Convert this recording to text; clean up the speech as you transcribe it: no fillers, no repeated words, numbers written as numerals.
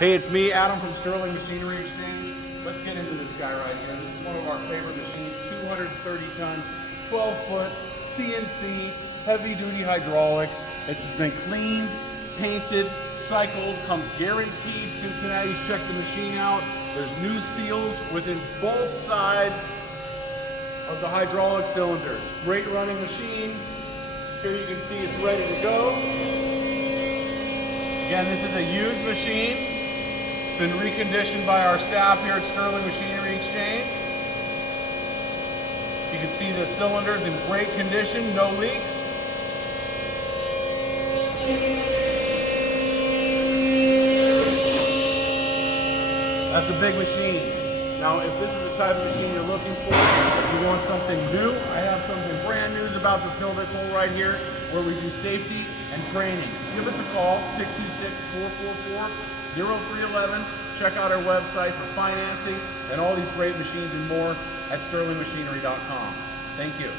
Hey, it's me, Adam from Sterling Machinery Exchange. Let's get into this guy right here. This is one of our favorite machines, 230-ton, 12-foot CNC, heavy-duty hydraulic. This has been cleaned, painted, cycled, comes guaranteed. Cincinnati's checked the machine out. There's new seals within both sides of the hydraulic cylinders. Great running machine. Here you can see it's ready to go. Again, this is a used machine. It's been reconditioned by our staff here at Sterling Machinery Exchange. You can see the cylinders in great condition, no leaks. That's a big machine. Now, if this is the type of machine you're looking for, if you want something new, I have something brand new is about to fill this hole right here, where we do safety and training. Give us a call, 626-444-0311. Check out our website for financing and all these great machines and more at sterlingmachinery.com. Thank you.